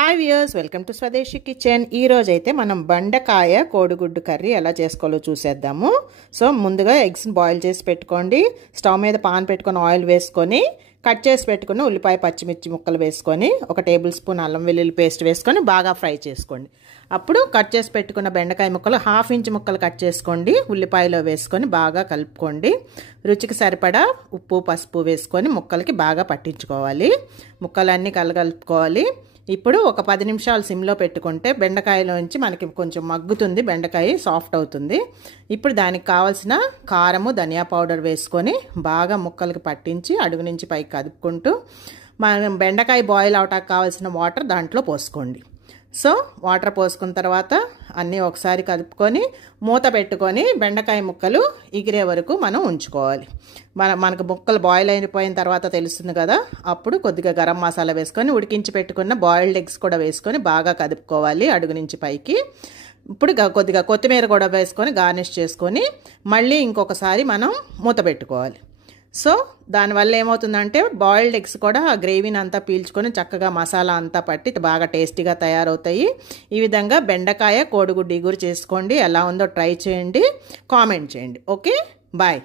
Hi viewers, welcome to స్వదేశీ kitchen. ఈ రోజు అయితే మనం బెండకాయ కోడిగుడ్డు కర్రీ ఎలా చేసుకోవాలో చూసేద్దాము. సో ముందుగా ఎగ్స్ని బాయిల్ చేసి పెట్టుకోండి. స్టవ్ మీద పాన్ పెట్టుకొని ఆయిల్ వేసుకొని కట్ చేసి పెట్టుకుని ఉల్లిపాయ పచ్చిమిర్చి ముక్కలు వేసుకొని 1 టేబుల్ స్పూన్ అల్లం వెల్లుల్లి పేస్ట్ వేసుకొని బాగా ఫ్రై చేసుకోండి. అప్పుడు కట్ చేసి పెట్టుకున్న బెండకాయ ముక్కలు 1/2 ఇంచ్ ముక్కలు కట్ చేసుకోండి. ఉల్లిపాయలో వేసుకొని బాగా కలుపుకోండి. రుచికి సరిపడా ఉప్పు పసుపు వేసుకొని ముక్కలకి బాగా పట్టించుకోవాలి. ముక్కలన్నీ కలుపుకోవాలి. ఇప్పుడు ఒక 10 నిమిషాలు సిమ్లో పెట్టుకుంటే బెండకాయలోంచి మనకి కొంచెం మగ్గుతుంది, బెండకాయ సాఫ్ట్ అవుతుంది. ఇప్పుడు దానికి కావాల్సిన కారము ధనియా పౌడర్ వేసుకొని బాగా ముక్కలకి పట్టించి అడుగు నుంచి పైకి కదుపుకుంటూ మనం బెండకాయ బాయిల్ అవటానికి కావాల్సిన వాటర్ దాంట్లో పోసుకోండి. సో వాటర్ పోసుకున్న తర్వాత అన్నీ ఒకసారి కలుపుకొని మూత పెట్టుకొని బెండకాయ ముక్కలు ఎగిరే వరకు మనం ఉంచుకోవాలి. మనకు ముక్కలు బాయిల్ అయిపోయిన తర్వాత తెలుస్తుంది కదా, అప్పుడు కొద్దిగా గరం మసాలా వేసుకొని ఉడికించి పెట్టుకున్న బాయిల్డ్ ఎగ్స్ కూడా వేసుకొని బాగా కదుపుకోవాలి అడుగు నుంచి పైకి. ఇప్పుడు కొద్దిగా కొత్తిమీర కూడా వేసుకొని గార్నిష్ చేసుకొని మళ్ళీ ఇంకొకసారి మనం మూత పెట్టుకోవాలి. సో దానివల్ల ఏమవుతుందంటే బాయిల్డ్ ఎగ్స్ కూడా గ్రేవీని అంతా పీల్చుకొని చక్కగా మసాలా అంతా పట్టి బాగా టేస్టీగా తయారవుతాయి. ఈ విధంగా బెండకాయ కోడిగుడ్డు ఇగురు చేసుకోండి. ఎలా ఉందో ట్రై చేయండి, కామెంట్ చేయండి. Okay, bye.